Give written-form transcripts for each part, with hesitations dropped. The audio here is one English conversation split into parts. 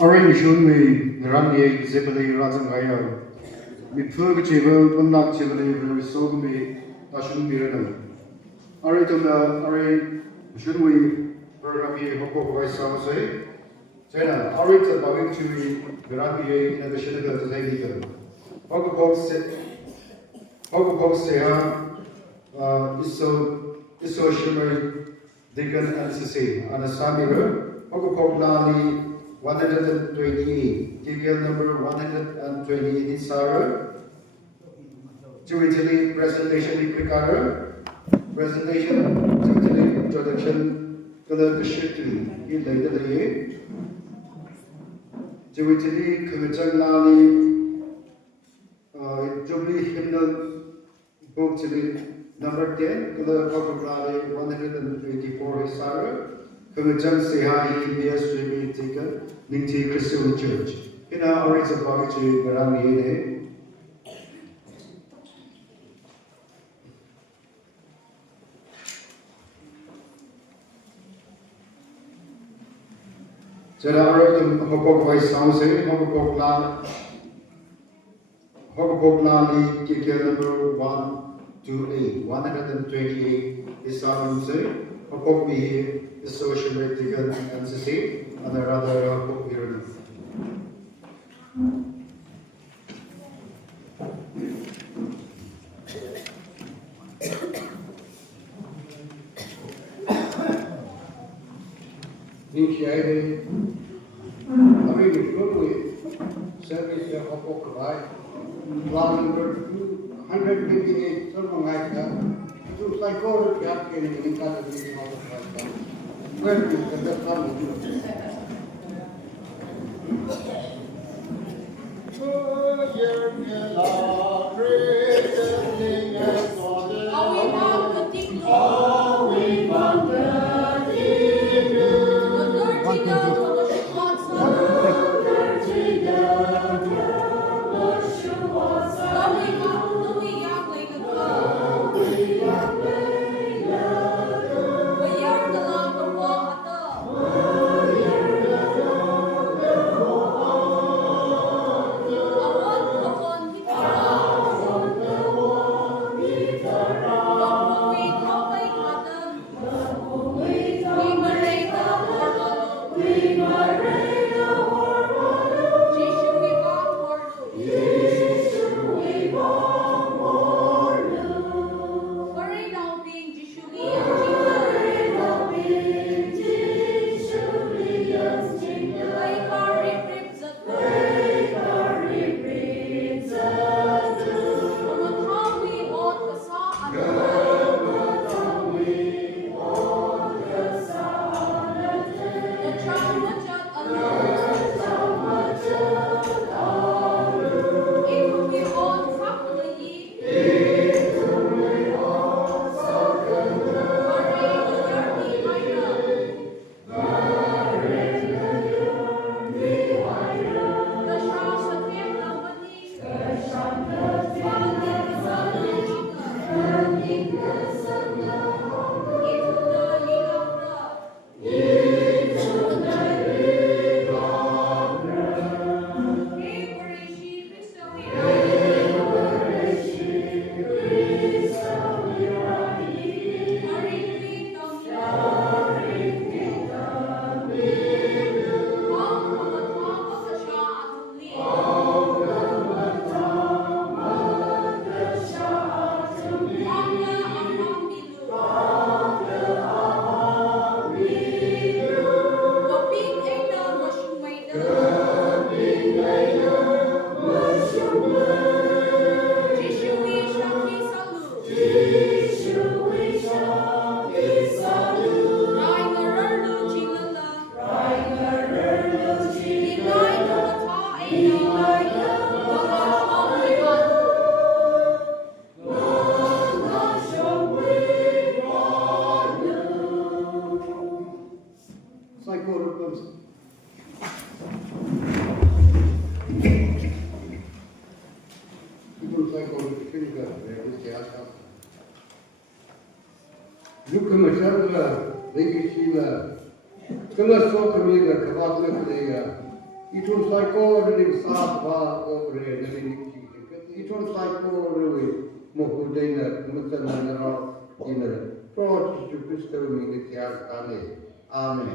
Orange Shunmi, Rami, Zebeli, Razangaya, Mipurgachiva, Bunnak Chivali, Sogmi, Tashun Mirana. Aritum, Ari, Shunwi, Rami, Hoko, Vaisavase, Jena, Arit, Bavik Chivi, Rami, in the Shinaga to Zaynika. Hoko Seha, Iso Shimmer, Deacon and Sisi, and a Samira, Hoko Lali. 128, TKL number 120 in Sarah. To Italy, presentation presentation, to Italy, introduction to the Shikti in later the year. To Italy, Kumitang Lali, Jubilee hymnal book to be number 10, to the Papa Lali 124 in Sarah. Kumitang Sehai, India Streaming Ticker. Ninti Christian Church. In our race of Bagachi, Garami. Jara Hopok Vice House, Hopok Lali, Kiki number 128, 128 is Salon say, Hopok be the social medical NCC. And the rather book here. Initiated, I mean, it's good with service of Okai, number 258, something like that. Two psychology happening in the country of the where is the best one? Amen.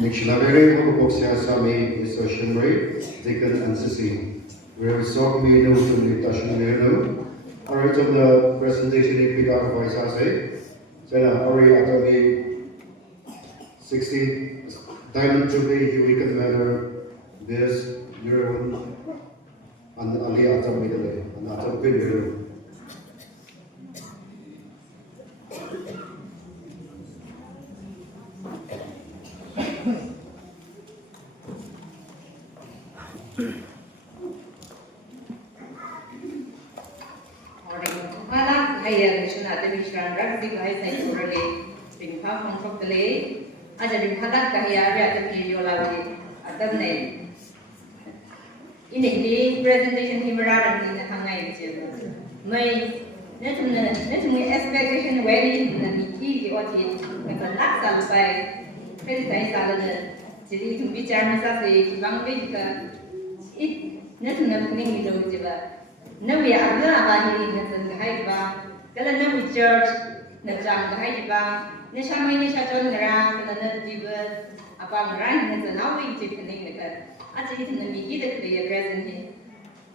Nichnavere Hoboksia Sami is Ocean Ray, Deacon and Sissy. Where Sok me no to the Tashan Nerno. Alright, on the presentation in Peter Voice Ase. Jana Ori Atomi 60 Diamond Jubilee Hurricane Manor. This Euro and Ali Atom Middle and Atom Pinero. Ini presentation himara dan hangai je. Mai nanti expectation very nanti jadi macam nak sampai presentation sahaja. Jadi tu bicara masa se bang beja. Nanti ni itu je ba. Nabi agak apa ini nanti hai ba. Kalau nabi church nanti hai ba. Ni sama ini sahaja orang nanti juga apa orang nanti nabi je kening dekat. Aja itu nanti kita kerja present ni.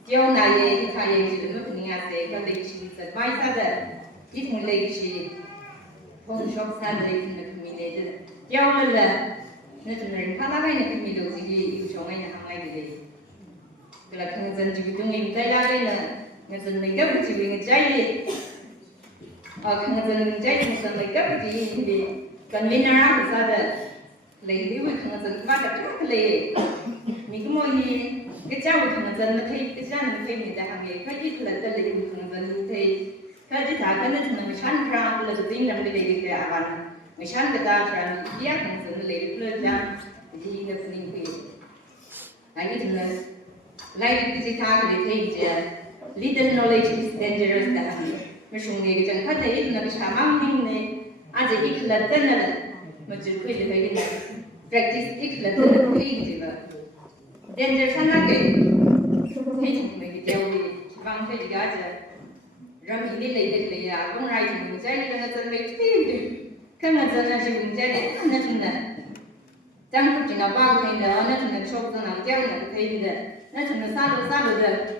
Jauh naya kaya itu tu ni ada kalau lagi Zakmai ada itu lagi home shop ada itu nak minat. Jauh lah, nanti orang kalau kaya nak minat jadi itu cuma yang hamai jadi. Kalau kena janji itu ni kita lari lah, nanti mereka berjiwa ngejai. khang dân chạy một dân lấy cấp gì thì cần bên nào thì sao được lấy cái việc khang dân bắt được cái lấy mình cũng muốn gì cái cháu khang dân mà thấy cái cháu mình thấy mình đã hàng ngày phải ít là cái lấy khang dân thì cái gì thà cái nó mình chán ra là cái tính làm cái lấy cái à bạn mình chán cái ta chán kia khang dân lấy cái là gì nó cũng như vậy cái thứ này lấy cái gì thà cái thấy little knowledge is dangerous that mà chúng mình cái chẳng phải thấy là cái sản phẩm này anh chỉ ít lần tên là mà chỉ khuyên được cái này practice ít lần tên là khuyên gì vậy danger sang là cái thì chúng mình cái điều gì vâng thế gì cả chứ rồi mình đi lấy à cũng ra thì mình chơi là nó lấy thêm cái mà giờ là chúng chơi đấy nó chúng là chẳng có chuyện nào bao nhiêu nữa nó chúng là sâu trong nào treo là thấy gì đấy nó chúng là sao được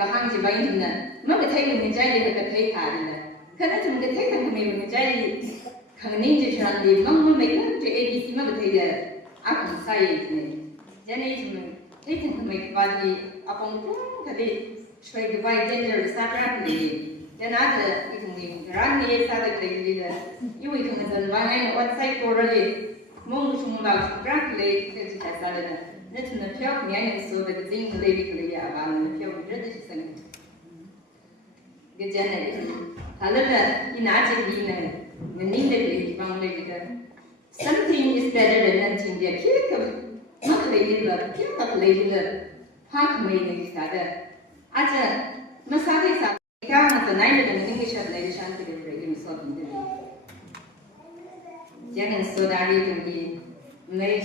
cả hàng chỉ bảy chúng là mất cái thấy mình chơi thì cái thấy thà đi cái đó chúng cái thấy thằng mình chơi khẳng định chỉ là đi mong mấy cái chuyện ABC mà cái thấy là áp dụng sai này cho nên chúng thấy thằng mình và thì áp dụng cái gì xoay cái vai gender sát ra thì cho nên là cái thằng mình ra đi sát cái gì là yêu cái thằng mình vào ngay một website của rồi mong chúng là ra cái cái gì tại sao đấy nên chúng nó theo cái này số cái gì cái gì cái gì à và nó theo cái rất là sáng cái chân này hà là in art gì này mình nhìn thấy bằng cái something is better than nothing there kia mất lấy là kia mất lấy là hát mấy cái sao đó à mà sao thế sao cái mà này là mình nghĩ là lấy sáng cái đấy cái số gì đấy cho nên số đó đi cái mấy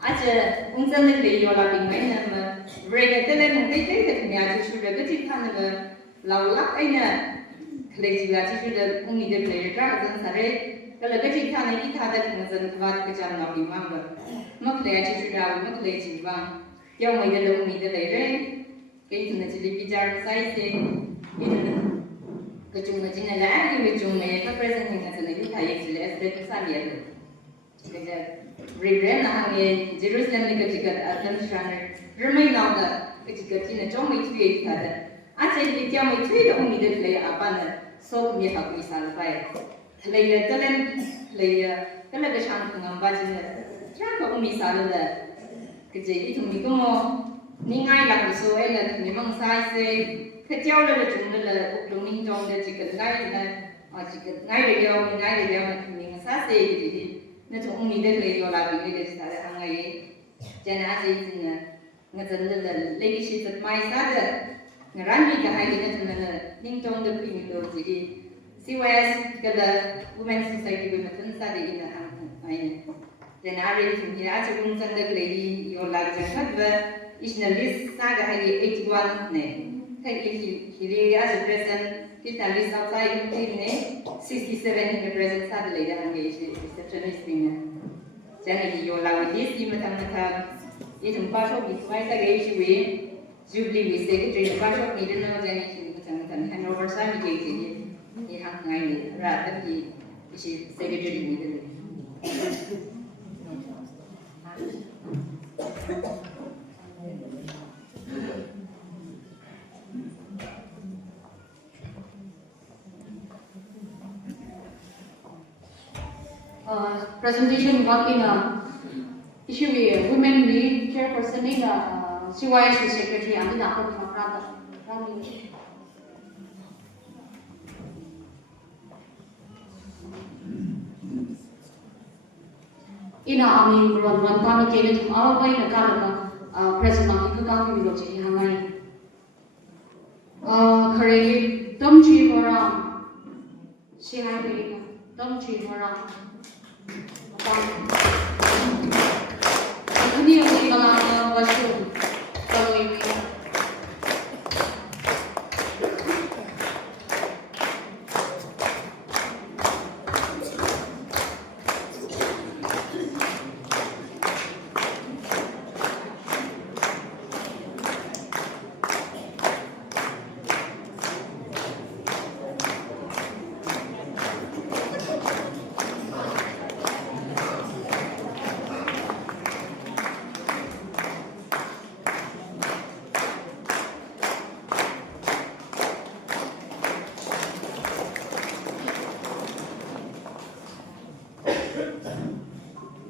à ông dân này Yorla Zakmai mà về cái tên này mình thấy cái nhà chỉ là cái gì thằng là lâu lắc ấy nè lấy gì là chỉ là ông đi lấy ra dân sao đấy cái là cái gì thằng này ít thằng đấy thì dân vào cái chăn nào bị mang được mất lấy chỉ là mất lấy chỉ vàng yêu mấy đứa ông đi lấy đấy cái thằng này chỉ đi bizarre sai thế cái chúng nó chỉ là cái gì chúng này cái present này cái này ít thay chỉ là cái sao vậy cái rebrand hàng ngày Jerusalem này cái cái administration remain nào đó cái cái này trong mấy thứ gì đó à chỉ biết cho mấy thứ đó ông đi lấy à bạn số cũng như học đi sao vậy lấy cái lên lấy cái là cái sản phẩm ngon bao nhiêu chắc có ông đi sao là cái gì chúng mình cũng nhưng ngay là cái số ấy là mình mong sai sẽ cái cháu là chúng là lúc mình trong là chỉ cần ngay là chỉ cần ngay để mà mình sát sẽ cái gì nên chúng ông đi lấy Yorla bị cái gì đó hàng ngày cho nên là người dân là lấy cái sự thật may sát được người rắn đi cả hai cái nên là nhưng trong được thì mình được gì CYS cái là Women's Society với mặt thân sát đi là hàng ngày cho nên là chúng ta sẽ cùng dân được lấy Yorla Zakmai và Isnalis sát cái hai 81 này thế thì as a present kita list outside team này 67 in the present sát lấy ra hàng ngày receptionist này cho nên Yorla with this team mà ये तुम पास हो बिस्वाई सा गई थी वे jubilee vice के train पास हो metre ना जाने की तंग हैंडओवर सा भी गई थी ये हम गाय ने रात की इसी सेक्रेटरी मीटर presentation working issue women lead chairperson in CYS secretary Amina Prada. In Ami Ron Kami Kele to our way the Kalaka present of the Kami Village in Hangai. Currently, Tom Tree Moram, she had Tom Tree Moram. Ini yang dilakukan Bashir kalau ini.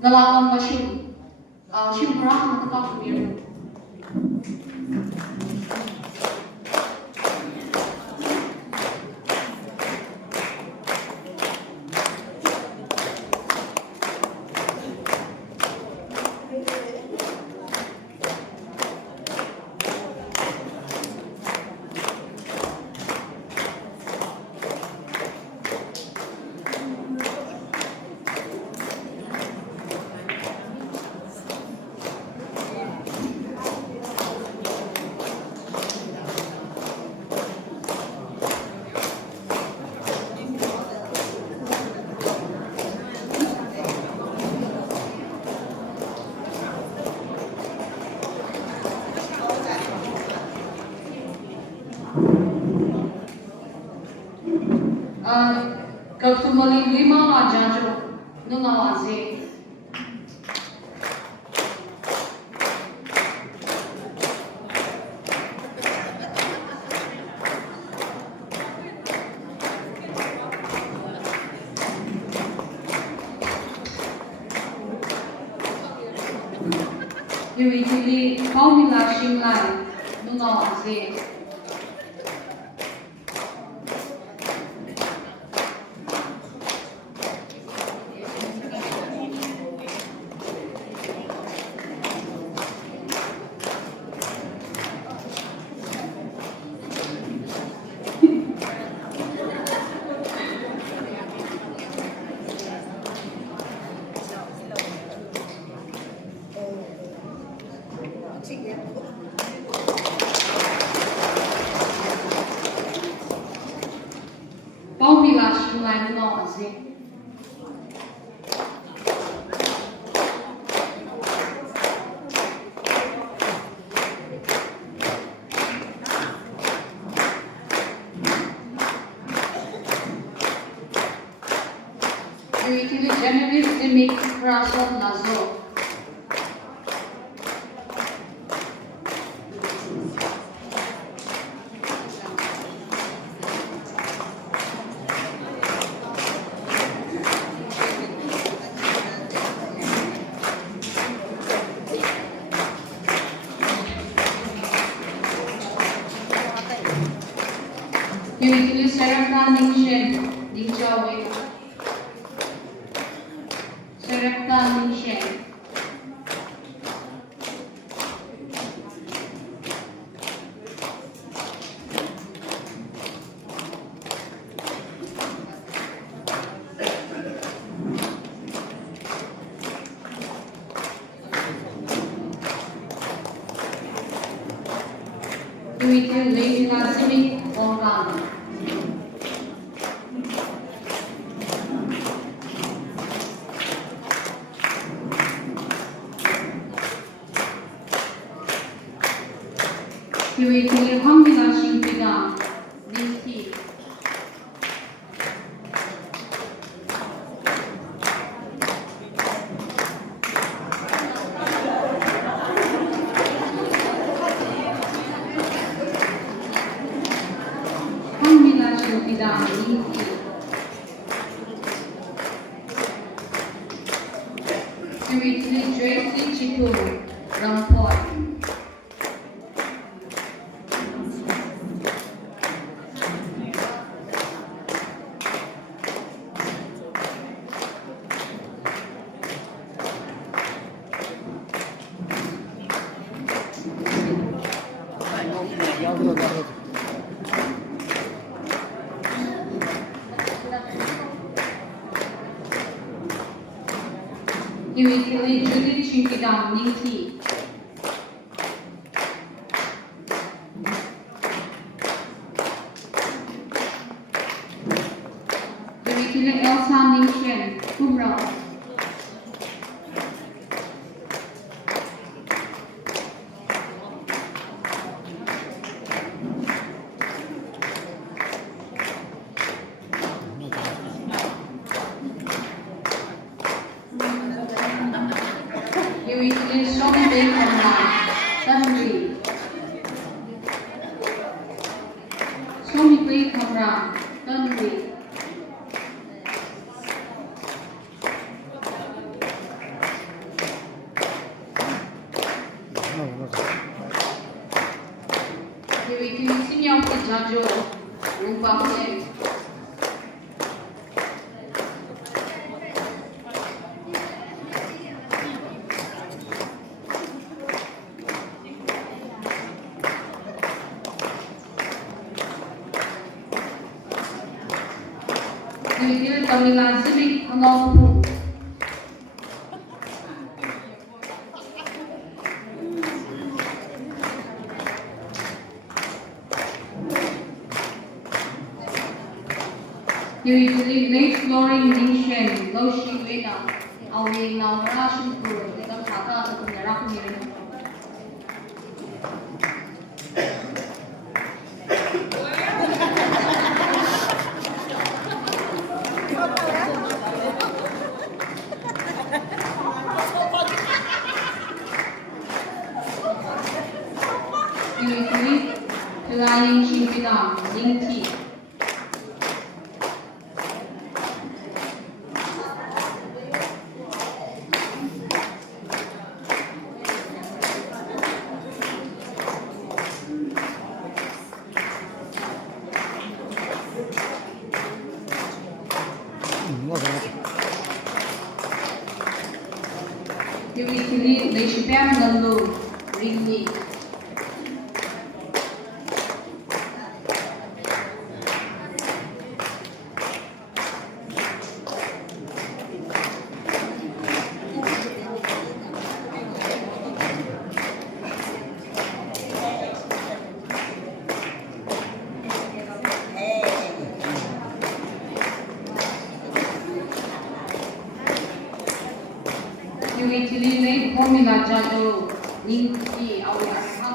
galang machine shim rak na ka kumir Kaltumali lima ajanjo nungawazi Yuitili Kaumila Shimlai nungawazi Kaumila Shimlai nungawazi Yuitili January Zimik Krasot Nazo Yuitili Serapta Ningshen Dingjawe Serapta Ningshen Yuitili Leila Zimik Ongan Yuitili Hamila Shimpida Dinti Hamila Shimpida Dinti Yuitili Tracy Chiku Rampoy Yuitili Judy Chimpidam Ninti Yuitili Elsa Ningshen Kumra Yuitili Somi Kamra Tanri Somi Kamra Tanri Rumpang James. Yui Kamila Civic Hangong. Yui Late Flooring Nation, Loshi Veda, Awi Naura Shukuru, they come Tata to the Raku. Yui Flying Chivina, Linky. Yui they should be on the low, really. Usually make formula jado linki au how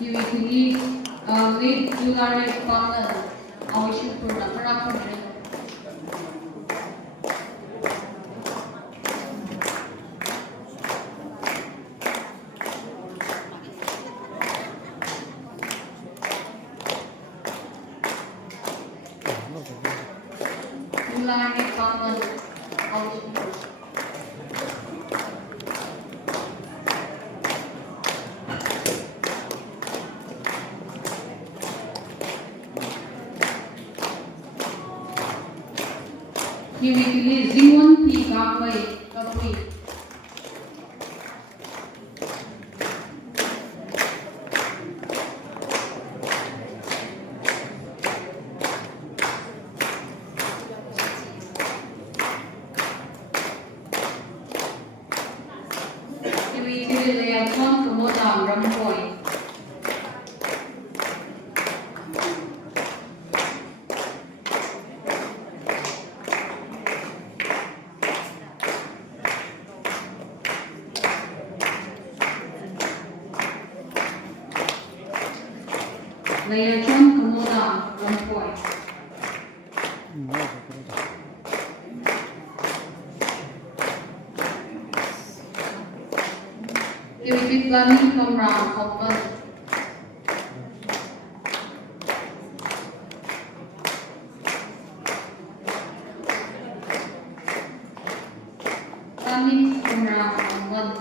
usually late July partner our should product Usually Ziwon P Gangway. Usually they are John Komoda Ramboy. Layer John Komoda Ramboy. Usually planning from round open. Planning from round one.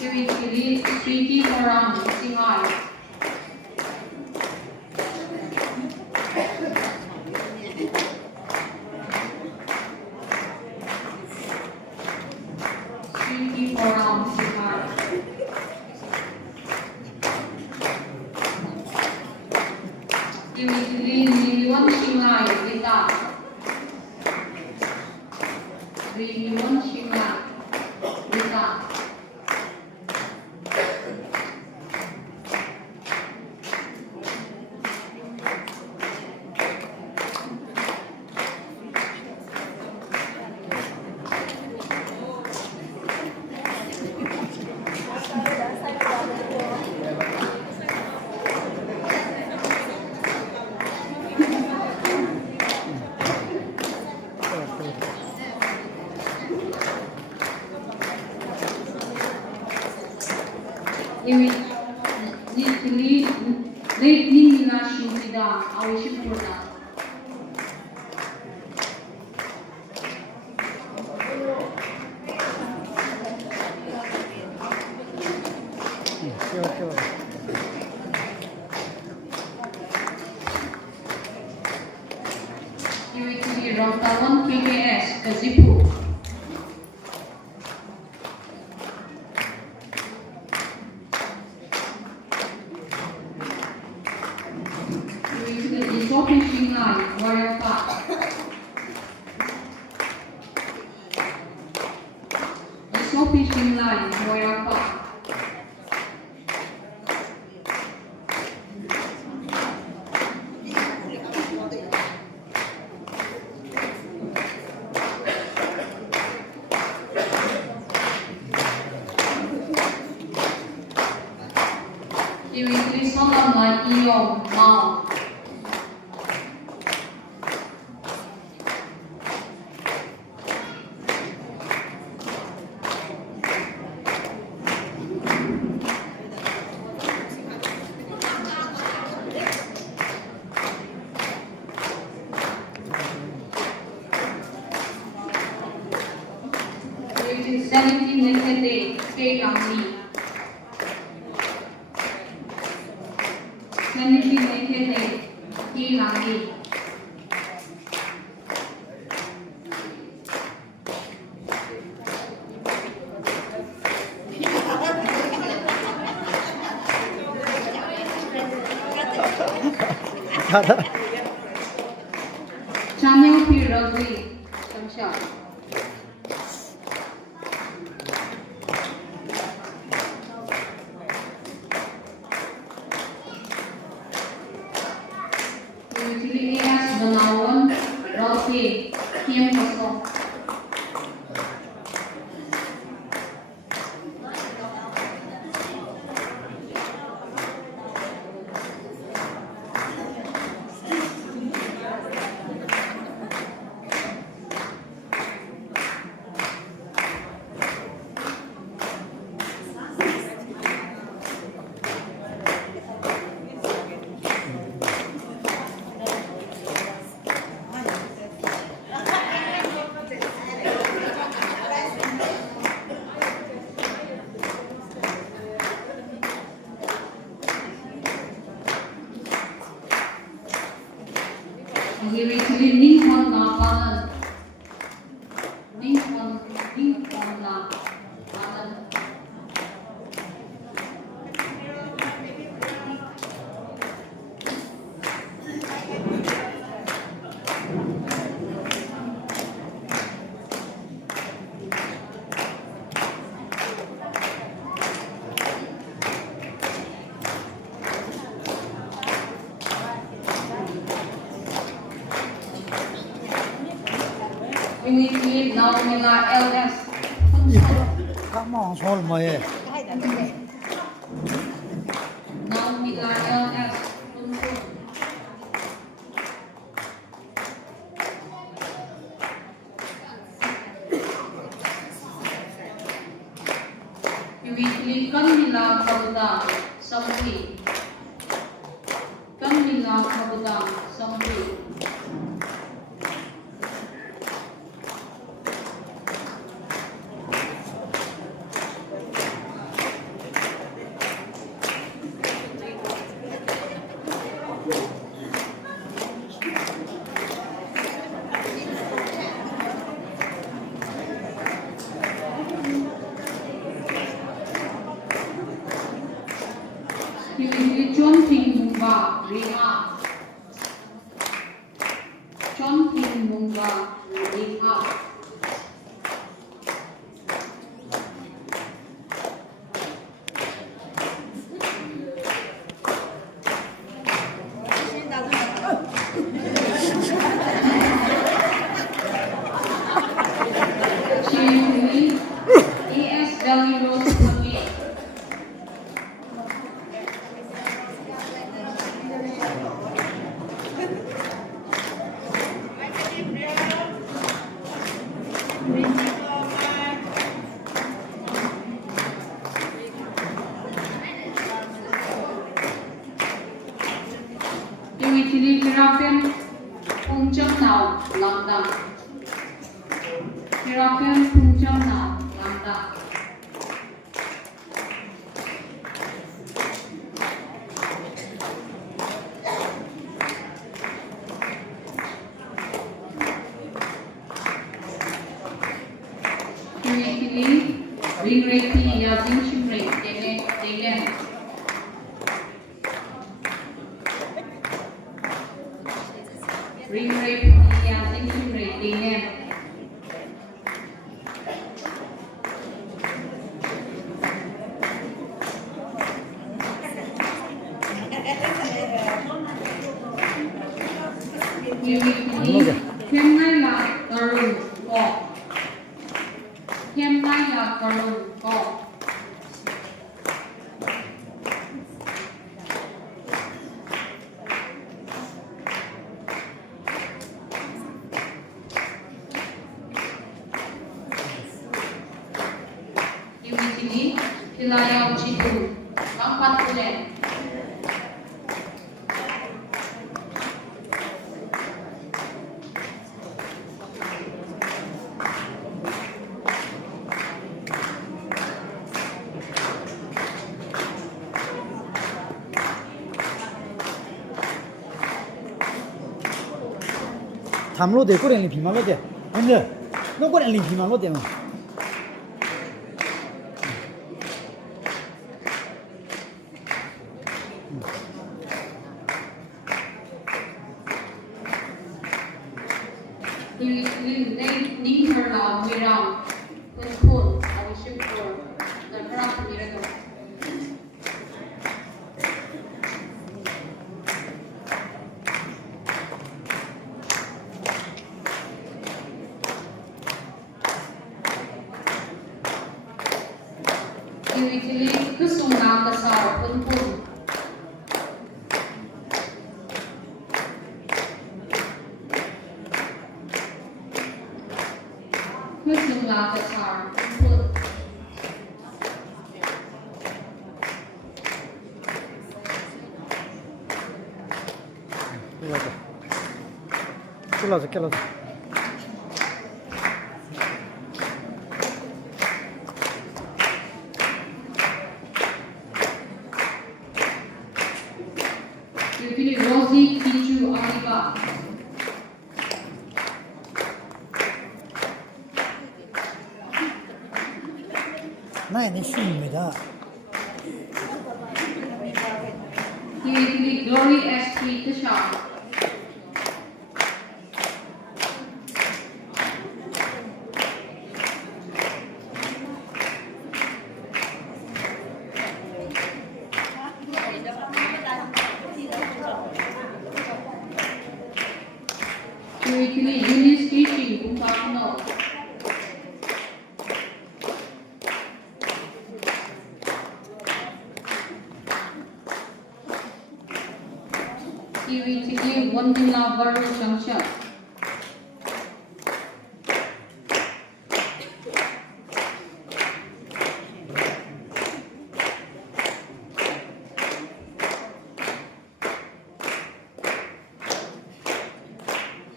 Usually tricky around missing eyes. Tricky around missing eyes. Usually million Shingai data. 3 million Shingai data. Iwi Nitili Late Nina Shimida, our Shimurda. Iwi Rontawan PKS, Kazipu. Fishing line, Royal Park. Snow fishing line, Royal Park. Here is some of my Eon Mount. Channel Piragui, Samsha. Usually AS Banawan, Rocky, Kim Pasok. Usually Lincoln na kanan. Lincoln na kanan. Ini now nila LS. Kamu soal maya. Now nila LS. Ini kan nila kabuta sampai. Kan nila kabuta sampai. Ini John Ting Mungba Ringa. John Ting Mungba Ringa. Ciri ES Dali Rose Kami. Chili Kirapen Pungjab now Lambda. Kirapen Pungjab now Lambda. Ring rate ya ding rate dele ring rate ya ding rate dele Thêm nay là Karun có Thêm nay là Karun có Ini wilayah Citu, Lampat Kulen. Thamlo de ko ren phima lo de anje no ko ren phima lo de no Ninh her là người nào quân thôn ở Trung Quốc là các người đó Usually cứ sung nào cả sao quân thôn Hãy subscribe cho kênh Ghiền Mì Gõ kello kello Usually Rosie Kiju Aliba 나에 내 힘입니다 Usually Glory SP Tisha Usually Eunice Teaching cũng có nổi Usually one Villa Baru Junction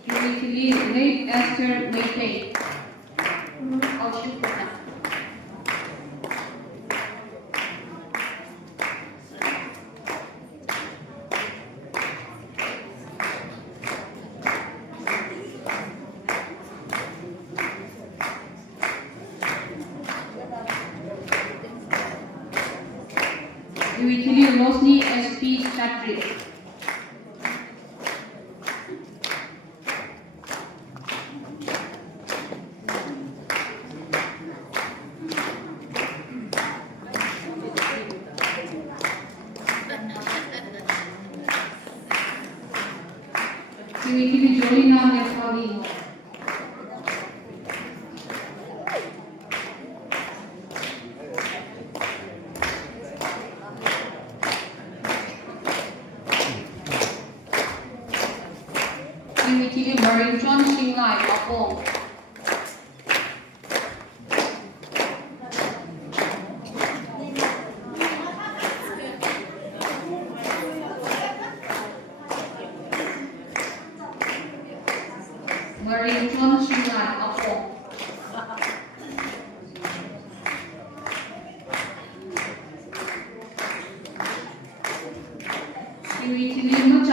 Usually late Esther Maytay I'll shoot for that Usually Rosny SP Chatri Usually Jolina Nepali Usually Marine John Singlai Apong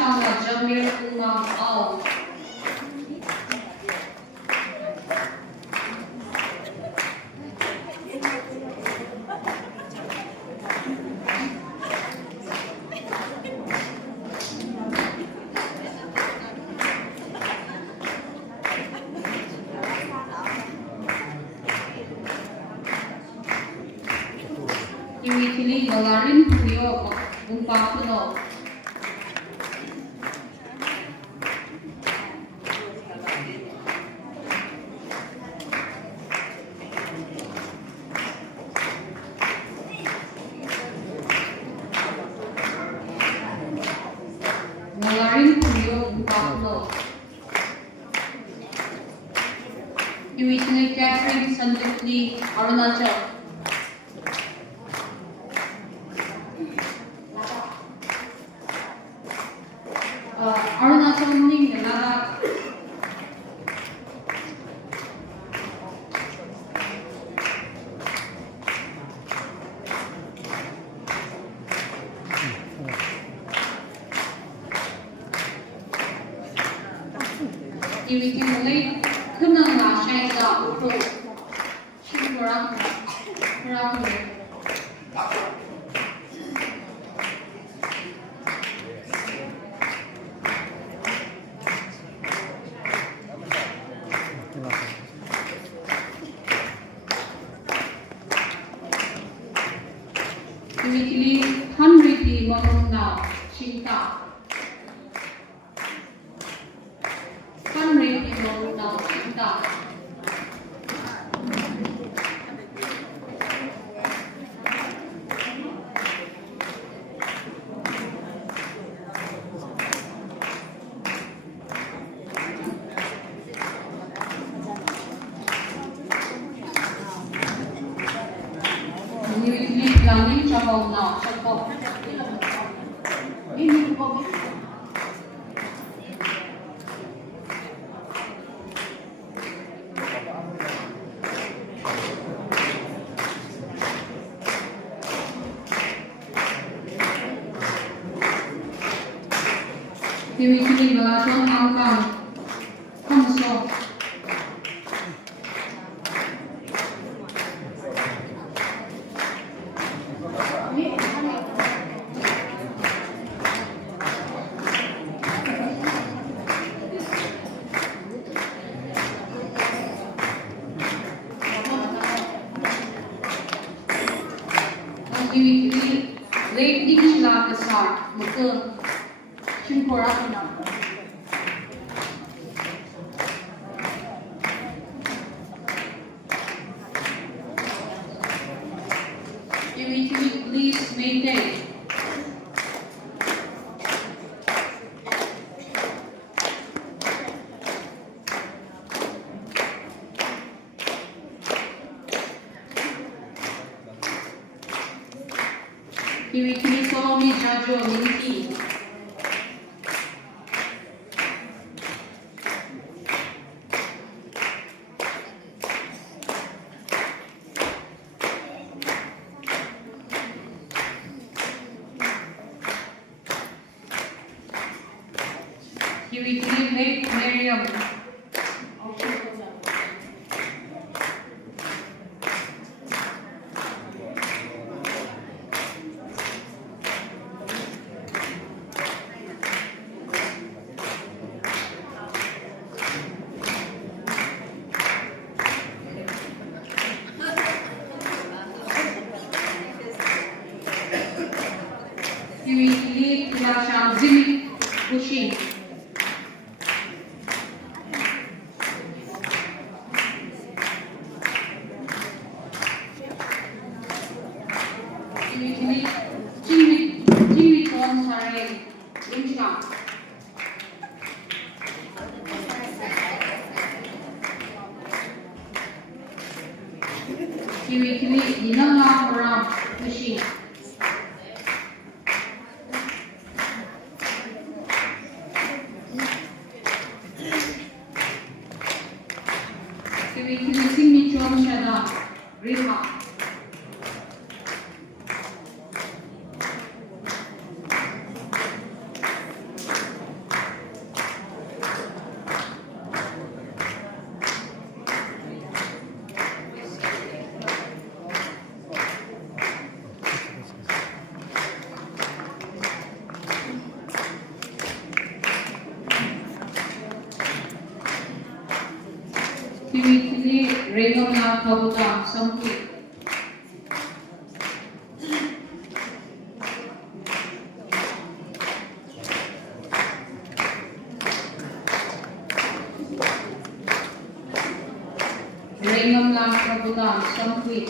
Shanga Jamir Umam Ao. Iwitili Galarin Puyo Bumpapuno. Galarin Puyo Bumpapuno. Iwitili Catherine Sandipli Arunachal. Arunachal Ning Nada. Iwitili Late Kunang La Shaisa Upo. Shikurak. Kurakure. Iwitili Hanriti Mamuna Shinta. Hanriti Mamuna Shinta. Iwitili Ganin Chabona Chakop. Ini kok. Iwitili Galaton Angkang. Kamso. Iwitili Late Dikshla Kasar Mukul Shimkorakina. Iwitili Please Maintain. Iwitili Solomi Jajo Ninki. Iwitili Late Miriam. Iwitili Yasham Zimik Bushin. Iwitili Jimmy Tom Sare Limsham. Iwitili Dinama Ram Bushin. Iwitili Simichon Shada Rima. Ringam Lang Kabutang Sampi. Ringam Lang Kabutang Sampi.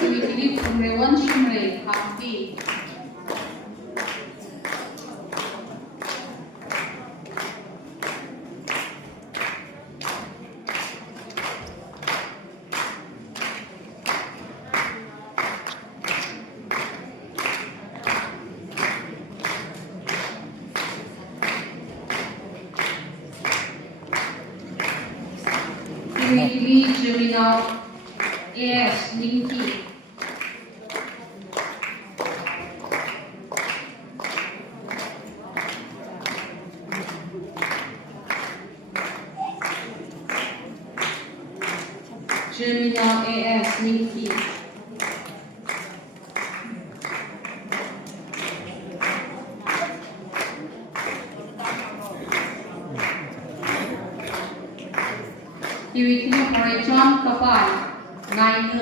Pilih Umrewan Shimre Happy. Pilih Jeminau AS Ninki. Jeminau AS Ninki. Iwikili Horizon Kapal 9.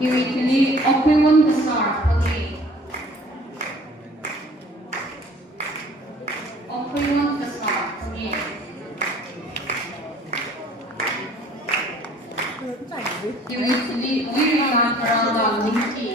Iwikili Okwiwan Besar Pagi. Okwiwan Besar Pagi. Iwikili Wirilan Ranggang Ninki.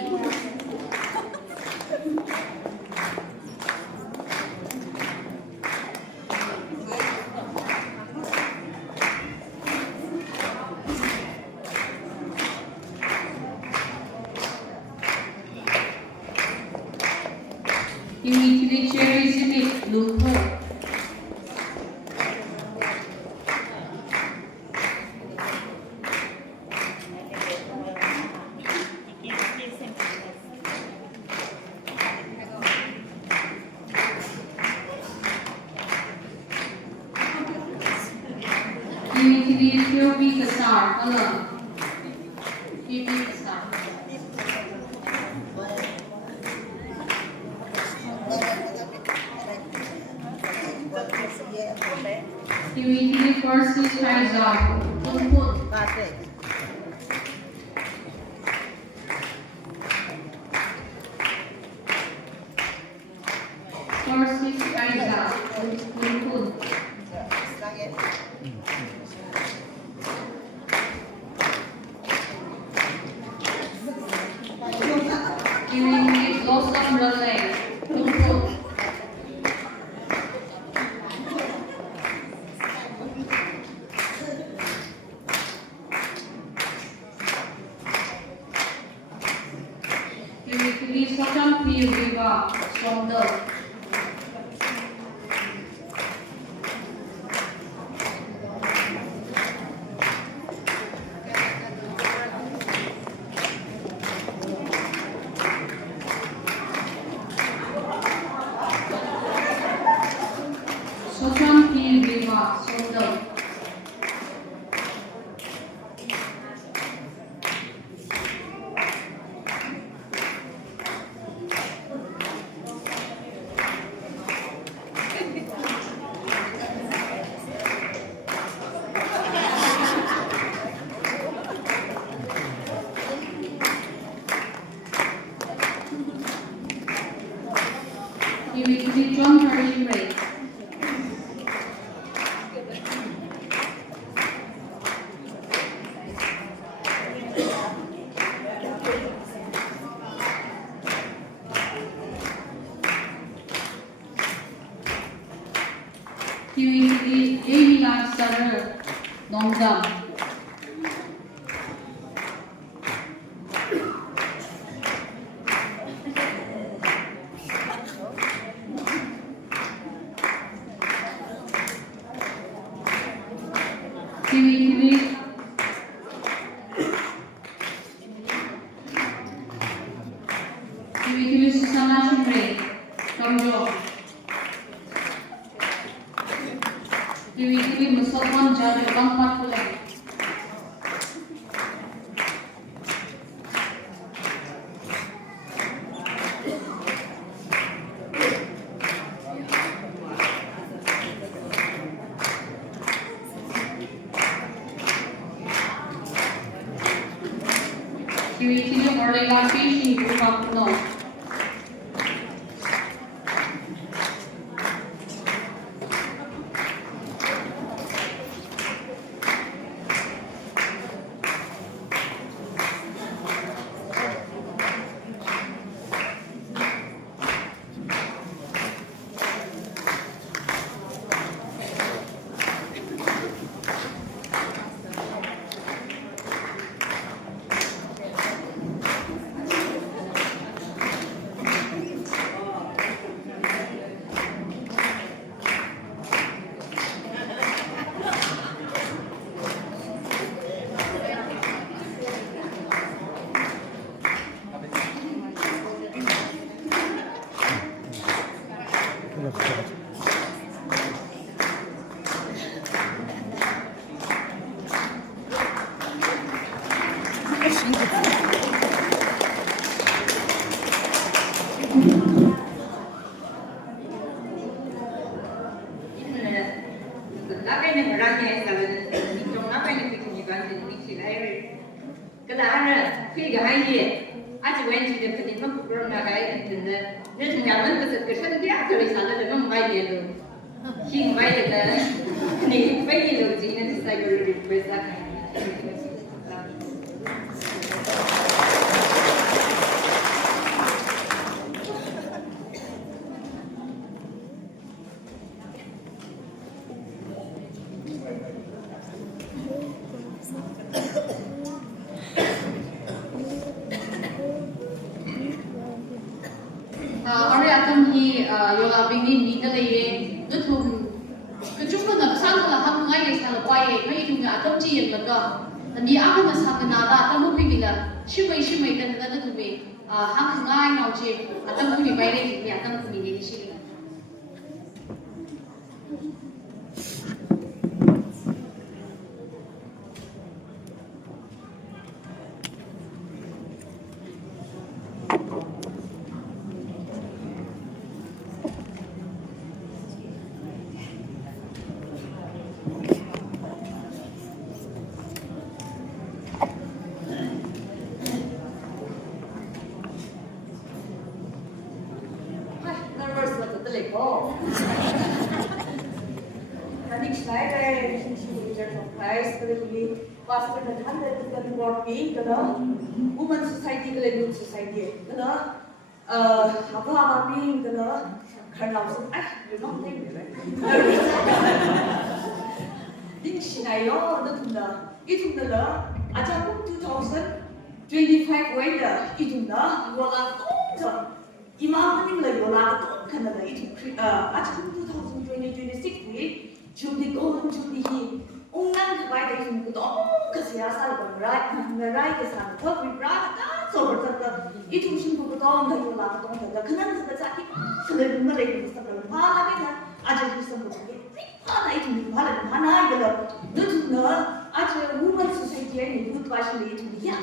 Iwikili Cherry Zidik Lumpur. Iwikili Kirby Kasar Alam. Kirby Kasar. Iwikili Percy Kaizar Tumput. Percy Kaizar Tumput. Iwikili Blossom Ballet Tumput. Iwikili Socham Viva Somdo. Socham Viva Somdo. Iwikili John Harry Ray. Iwikili Amy Sutter Nongdam. Iwikili Susana Shimre, Kamjo. someone judge bang mat kule. Security Yorla Zakmai no. Yorla bingin ni ta lei nu thum ke chung ko na sang la ham ngai le sang la pai ngai thum na atam chi yen la ka ni a ka na sa na da ta mu pi la shi mai ta na tu be ham ngai nau chi atam ku ni bai le ni atam ku ni ni shi la woman society ke youth society ke na apa being ke na kerana you don't think ding sinayo na tunda itu na aja pun 2025 wenda itu na wala tu imam ni la wala tu kana na itu aja pun 2026 ni judi golden judi hi unang kebai dari sumber tu, kesiasaan berai kesan, tapi berada sobat itu sumber tu orang dari luar tu orang dari kenal kita cakap selain mereka bisa berapa lagi kan, aja bisa berapa, mana itu mana itu, itu aja women society ini buat pasal itu dia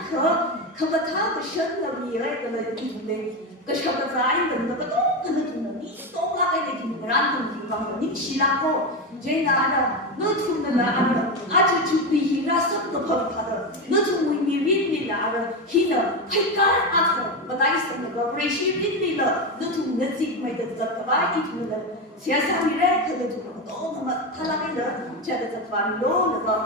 kebetulan kesan lebih kalau itu deh, kesan dan betul kena tu ni sekolah ini tu berani tu bang ni silako, jangan ada nutum na ada aja cuti hina sabda bhavada nutum mirin nila ada hina hikar akar batai sabda cooperation nila nutum nasib mai da zakaba itu nila siasa mire kada tu to nama thalai da jada zakban lo na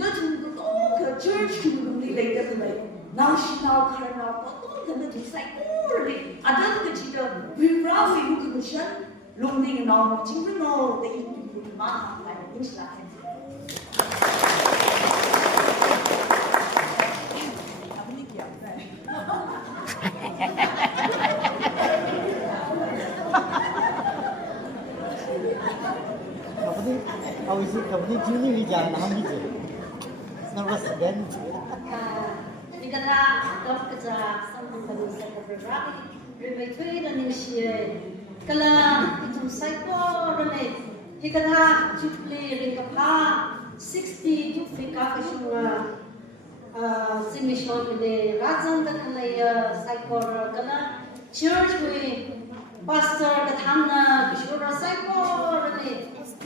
nutum to ke church tu nila da mai now she now karna to kada tu sai kurli ada ke chida virawi rukushan longding now chingno the itu ma lai insla Kamu ni juni ni jangan ham ni je. Nervous dan. Ni kata dok kerja sama dengan saya bergerak. Lebih tu ini Indonesia. Kalau itu saya pun ni kata cuci ringkapa ka shunga simisho de razan da kalaya saikor kana church we pastor da thamna kishura saikor ne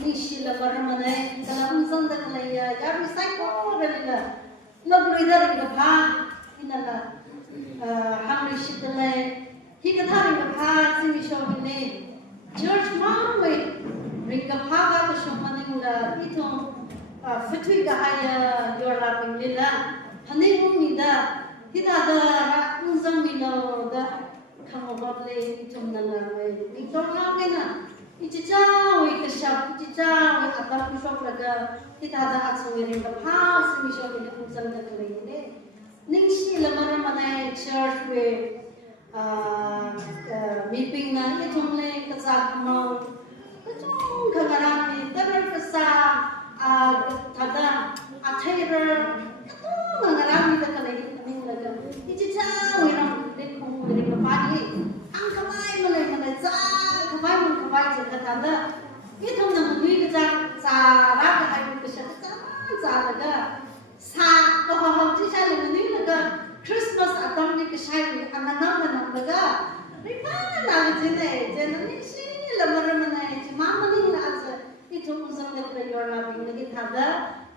nishila maramane kana unzan da kalaya yaru saikor ne la brother ga pha inala hamri shitale hi ka thari ga pha simisho ne church mom we ringa pha ga shomani la ito Fitwi gahaya Yorla Zakmai Hanimida Hidada Unzamino da Kamobable Itumnala Victorina Ichicha we Kashap Ichicha we Atapushopla Hidada Atsuing the past Misho in the Unzam the Kalene Nixi Lamaramana church we meeting Itumle Kazakmo Kamarami Tamer Kasa tada athaira to ngarami da kalai ning laga ichicha wira de khong de pa ni ang kamai malai cha kamai cha tada ithom na mui ga cha ra ga hai ku sha cha laga sa ko ho chi cha le ning laga Christmas atam ni kishai anana manam laga ripa na ga jene jene ni si la maramana chi mama ni la itu uzang dari Yorla Zakmai lagi ada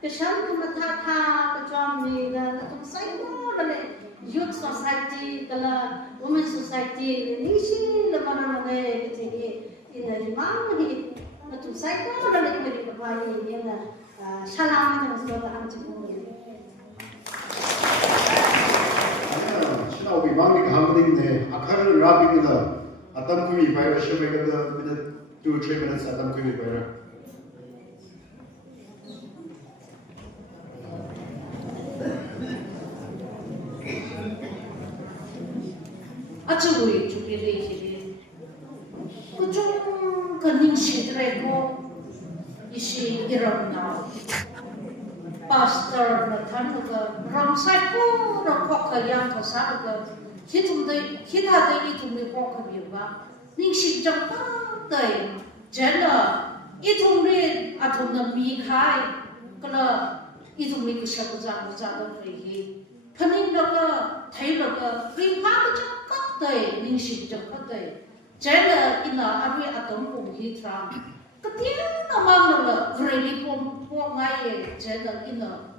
kesan kematha kejam ni dan untuk saya dari youth society kalau women society ni sih lembaran mana gitu ini mana ni untuk saya dari dari berbagai ini na salam dan saudara semua. 신하고 비방이 가문인데 아카를 라비니다 아담 구미 바이러 셔베가 minute 2-3 minutes 아담 구미 바이러 Acuwi cukili cili, kucung kening sidreko isi irona, pastor natan juga ramsaiku rakok yang kasar juga, kita deh itu mikok biwa, ning sidjang pantai, jana itu nih atau nabi kai, kalau itu nih kesabuzan pergi. Pening laga, thai laga, ring pa cakap deh, ningsip cakap deh. Jadi ina abi atom pun hitra. Ketika nama laga, vreli pun ngai. Jadi ina,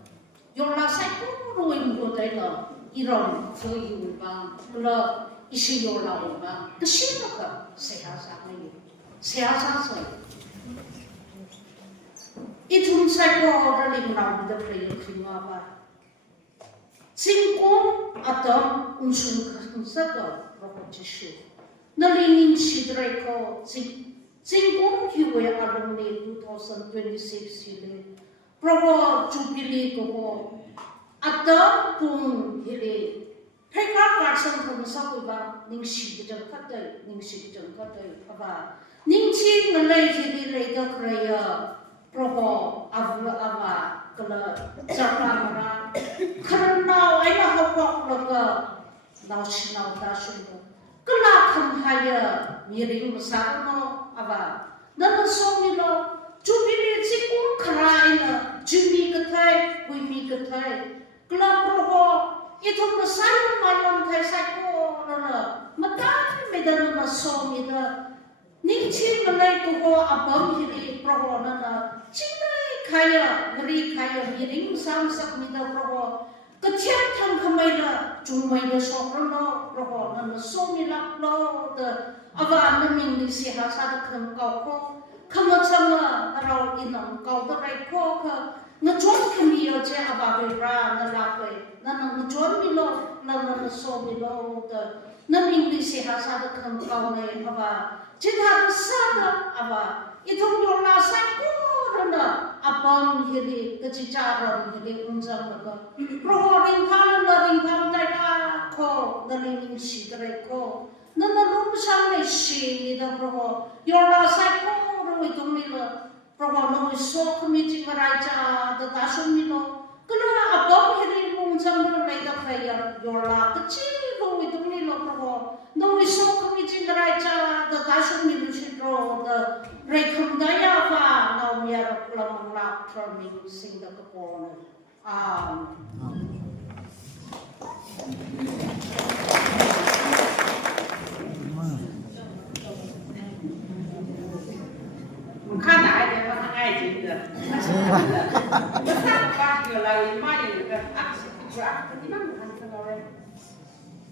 Yorla Zakmai ruim rodai la, Iran fui bang, la isi Yorla bang. Kesini laga, sehat ni, sehat saya. Itu saya orang lima dah pergi kena apa. Singkong atau unsur kesensaga rokok jisu. Nalining sidreko singkong hiwe alumni 2026 hile. Rokok jubili koko atau pun hile. Pekak karsan kesensaga ba ning sidreng katai apa. Ning si nalai hile leda keraya rokok ava kalau cara karena ayah hafak laga nasional dasunga kalau kemhaya miring besar no apa dan somilo jubili cikung keraina jumi ketai kuimi ketai kalau proho itu besar mayon kai sako nana matan medan nasomida ningsi malai tuho abam hiri proho nana cintai kaya beri kaya miring samsak mida proho ketiak thang kamaila jumaila sokrano proho nana somila lo de ava naming ni siha sada kham kau ko khamachama narau inam kau da rai ko ka ngajon khamiyo che ava ra na lapai nana ngajon milo nana somilo de naming ni siha sada kham kau ne ava jidha sada ava itong Yorla Zakmai rana apam hiri kecicaran hiri unjang laga roh ringpang daya ko daling sidre ko nana rumsang ne si da roh Yorla Zakmai roh itong nila roh no so kami raja da dasun nilo kalau apam hiri unjang lai da kaya Yorla kecil roh itong nila roh no so kami raja da dasun nilo sidro da Rekam daya pa na umiyarap lamang lak terming sing da kapone. 看哪一点把他爱情的，我上班有来我妈有个啊，你妈看什么嘞？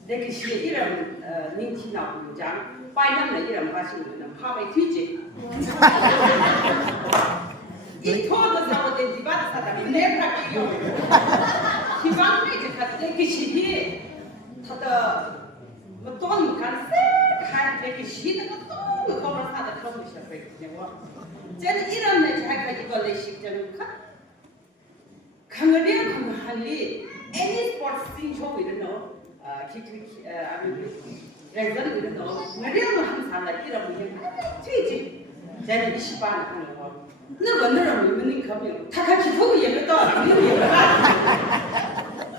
那个是一人年轻老姑娘，白人的一人把是人怕被推荐，一拖着他我的嘴巴子他的脸上就有，一方面就他那个是他的，我当你看看那个是那个东，我把他的口水水给我。저는 이런 내 자기가 이걸 식전 강어리랑 강어리 any sports thing show we don't know kick I mean reason we don't know 너리랑 항상 나 이런 게 되지 저는 20반 하는 거 너는 우리는 가면 다 같이 보고 예배도 안 해요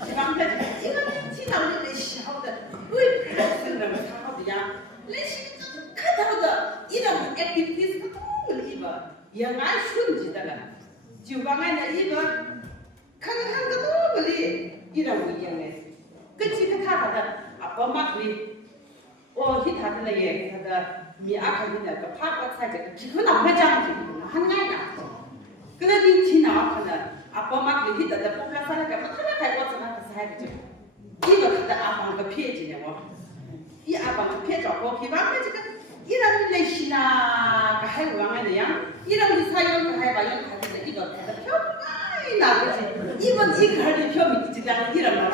지방대 이거 지나는 내 시합도 왜 그런 거 사고도야 레시 카타보다 이런 액티비티스 이거 영아 순지다가 주방에 이거 강한 것도 그리 이런 의견에 끝이 그타다 아빠 막리 히타들에 얘기하다 미아카리나 그 파과 사제 기분 안 하잖아 한나가 그래도 지나가는 아빠 막리 히타다 뽑라 살아가 막 하나 갈고 왔잖아 그 사야지 이거 그다 아빠가 피해지냐고 이 아빠가 피해졌고 기방에 지금 이런 레시나 그 해왕하네요. 이런 사연 그 해봐요. 가는데 이거 표이 나그지. 이번 이거 할 때 표이 있지도 이런 말.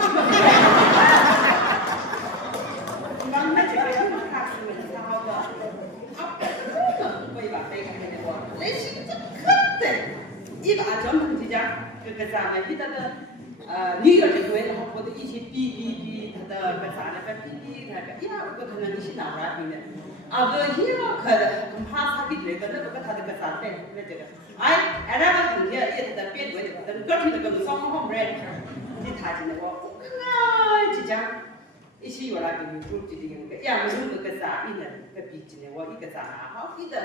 이만 제가 형 갔으면 사하가 앞에 뭐 이거 내가 하는 거. 레시 좀 큰데 이거 아점 진짜 그 사람이 히다다 니가 교회에 하고도 이제 비비비 다다 그 사람이 비비 다가 야 그거 그냥 이시 나와라니네. अब ये हम हाथ साबित लेकर ना तो कथा का साथ है मैं जगह आई ऐसा बात नहीं है ये तो पेट में तो कट ही तो सॉन्ग हम ब्रेड ये था जिन्हें वो ना चीज़ इसी वाला की ग्रुप चीज़ ये या मुझे तो साथ ही ना के बीच में वो एक साथ हाँ इधर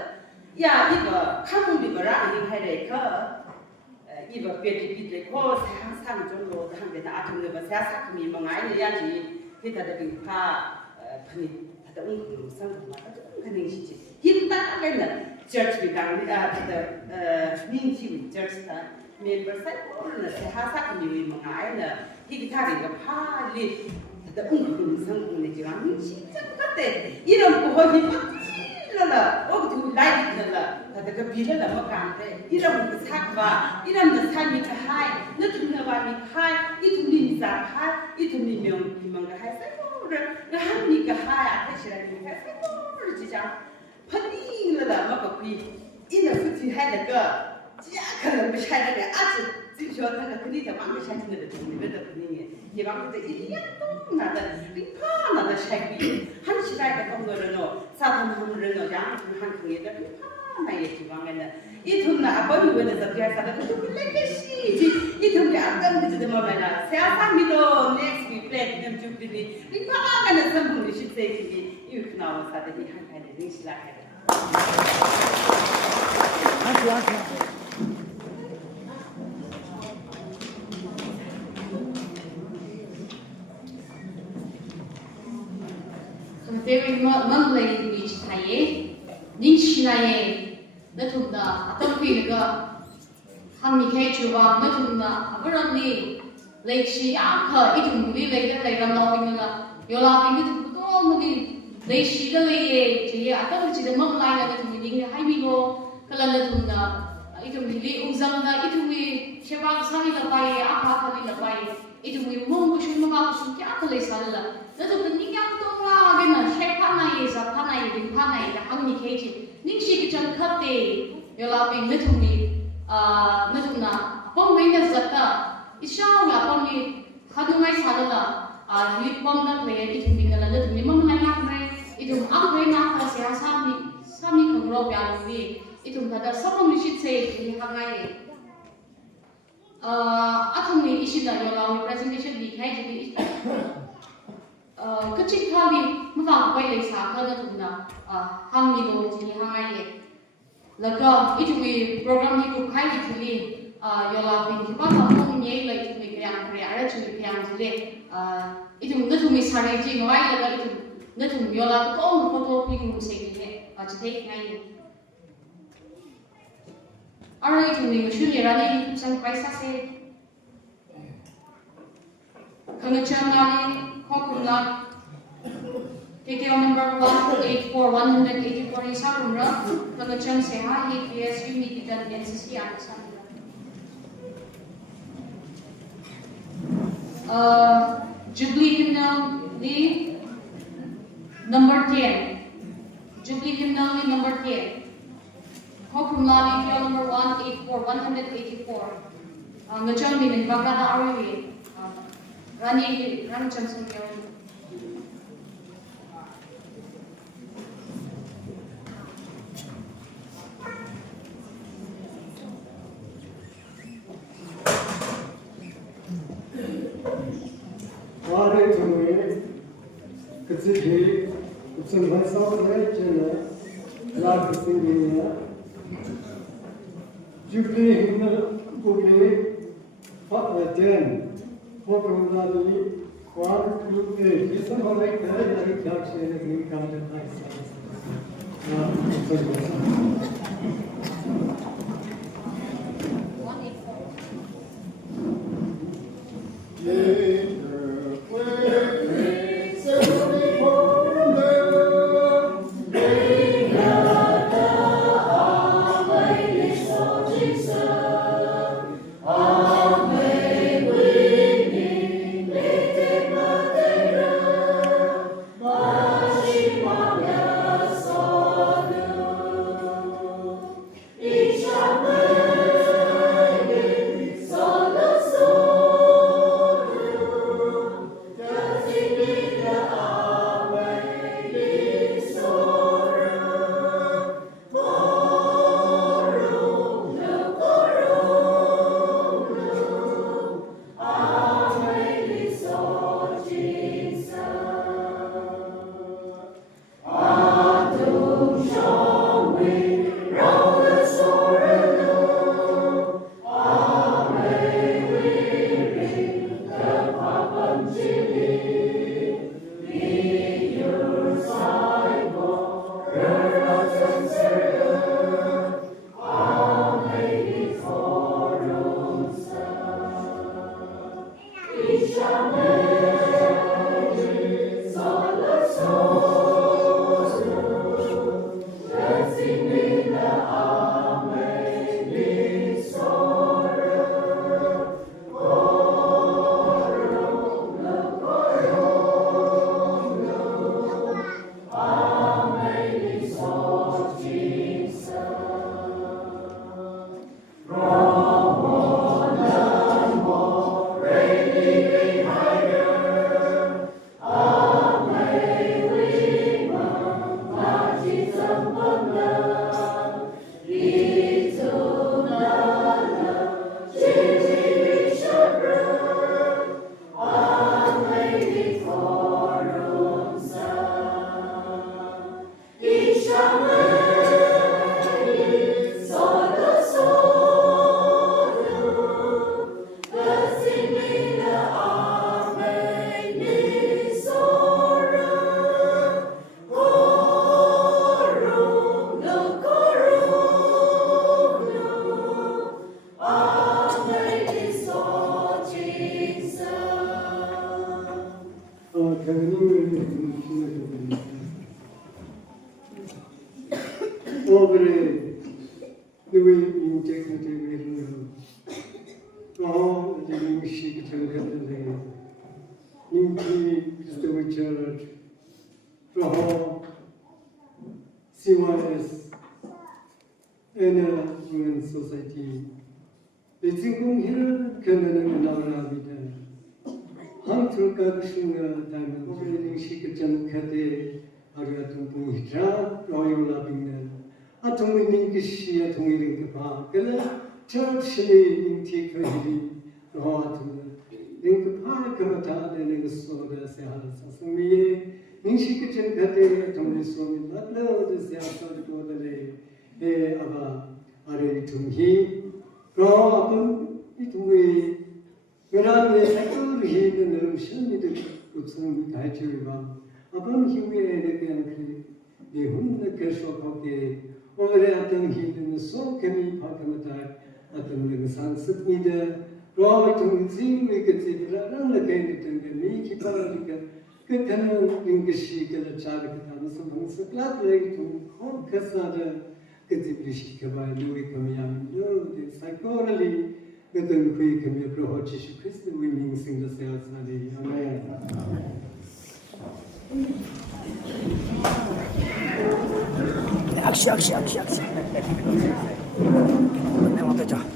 या इधर खामु भी बड़ा ये है लेकर इधर पेट बीच में को सांग जो लो हम के ना आठुम ने बस सांग मी मंगाई ने या जी इधर तो भी पा funny 다 웅크림 상품마다 좀 가능시지. 힘딱하게는 church 비강리다 다 민티위 church다 멤버 사이코는 하사기 미위 mga 히기타리가 파리 다 웅크림 상품이 지금 진짜 같아. 이런 거 힘들어라. 어그 라이트라 다그 비려라 뭐 간대. 이런 거 사과 이런 거 삶이 하이 너 듣는바미 하이 이 둘이 자 하이 이 둘이 명 비명가 하이 그 한니가 하야 대시라니까 세고를 진짜 판이를 막고 이는 수치 해야 거 지약하는 거 샤이는 아주 지셔다가 그니까 망고 샤이는 데 되는데 그니 이방도 이리야도 나다 리파나다 샤이비 한 시라가 동거는 사람 함을 장 한국에다 리파나의 지방에는 이 돈나 아버지 왜서 비하사다 그 레게시 이 돈이 안당 되지 뭐라나 세아사미도 next we play them 주비니 리파가는 선물이 쉽세기 이렇게 나와서 사대히 한 가지 링실라해 very mumbling beach 타예 닝시나예 너tumda atampiga hammi khechuwa 너tumda abrani leichi akha itumli leida leram lawingala yola pingi to muni leichi ga leye je atamchi de mamlai la tumni ning haibigo kala notumda itumli uzamda itumi sheba sami la pai akha khali la pai itumi mongu shumma ka sum kya khale sala notumda ningyam tongla gena shekana ye zapana ye dimpana ye hammi khechi 닝시 기전 카테 열라빙 느툼이 느툼나 뻥뱅이 zakka 이샤오가 뻥이 하동아이 살아다 리뻥나 플레이 이tumingala 느툼이 멍나이 하그레 이tum 아그레 나카세 사미 강로 뺨이 이tum 다다 서범이 시체 이 하가이 아통이 이시다 열라위 프레젠테이션 비하이지 그치 칼리 무방 거의 사카다 tum나 함미도 지니 하가이 laga itui program ni ku khai thili Yorla Zakmai ba ba ni lai tu me kaya kaya ara tu me kaya jile itu na tu me sare ji ngai la itu na tu Yorla ko on photo pi mu se ni chite ngai ara itu me shu ni ra ni sang pai sa se Kangachang Nani Kokunga KKO number 184 is Harumra, Kangachang Seha, EPS, Unity, and NCC Jubilee Hymnal Lee number 10. Jubilee Hymnal Lee number 10. Kokunga KKO number 184. Ngachang Min Bagada Arawi. Rani Johnson Ware tumwe kutsi utsun bhasa bhai chena lag singiya Jubilee Hymnal Kugle Ten Hopefully, 1, 2, 3. This one all like that. I can't share the green card and I CYS and Human Society. The Zingong Hill can allow Hunter Gagshunga Diamond Operating Shikachan Kate Ariatum Hitra, Royal Labing Atomic Shia Tongi Kapa, Church in Tikahili, Roatum, Linkapa Kamata, and Soda Sahara Sasami, Nishikachan Kate, Tomiso, Latlo, the Siasa, the Aba Ariatum He. 어떤 이 동의 왜냐하면 색깔을 해는 신비들 없으면 가르치기가 어떤 힘에 이렇게 내 혼자 계속하게 오래 어떤 힘은 속함이 바뀌었다 어떤 그 상습니다 로봇은 지금의 그 집이라는 게 되는 게 기뻐하니까 그 되는 것이 그 자리가 하면서 무슨 클라스를 좀 컴퓨터에 그 집이 시켜봐야 누이 그러면 요 사이코를 그든 그의 금액으로 호치시 크리스도 위밍 생겼어요 사리 아멘. 악시. 내가 맞자.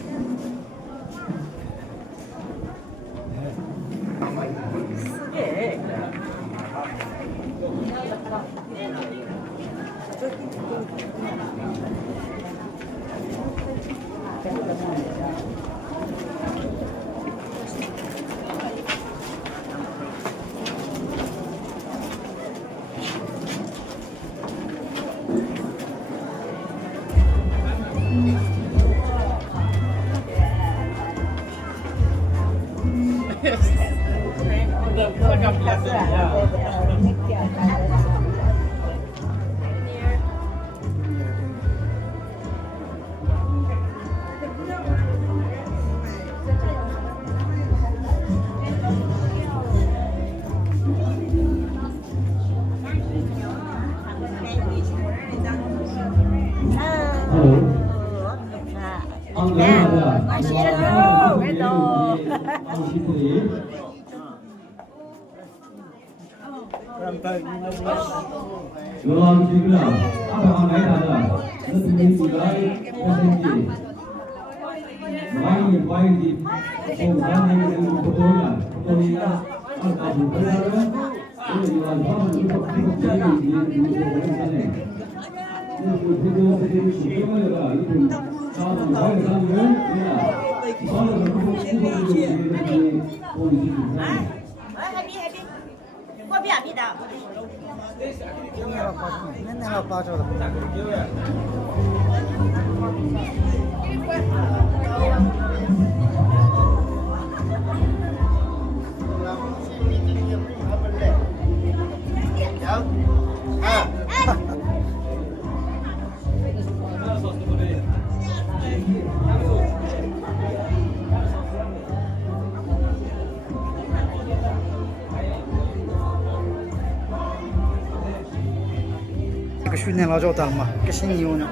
cái suy này là cho tao mà cái sinh nhiều nữa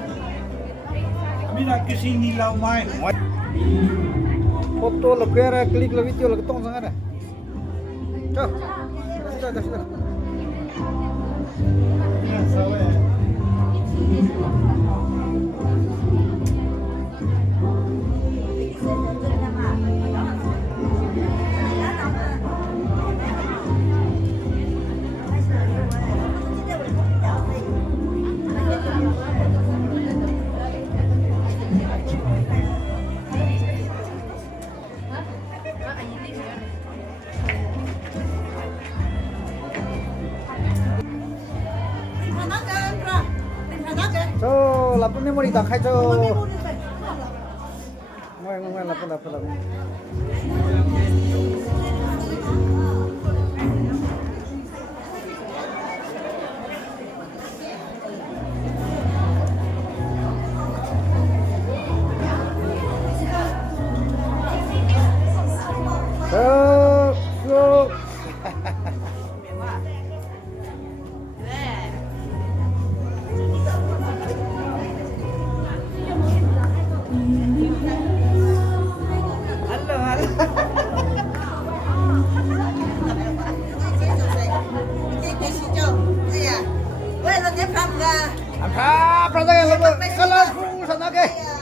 bây giờ cái sinh đi lâu mai foto là quay ra clip là video là cái tông sang này cho cái cho làm cái memory tặng hay cho ngoài làm Apa? Perasaan yang lebih colorful sana ke?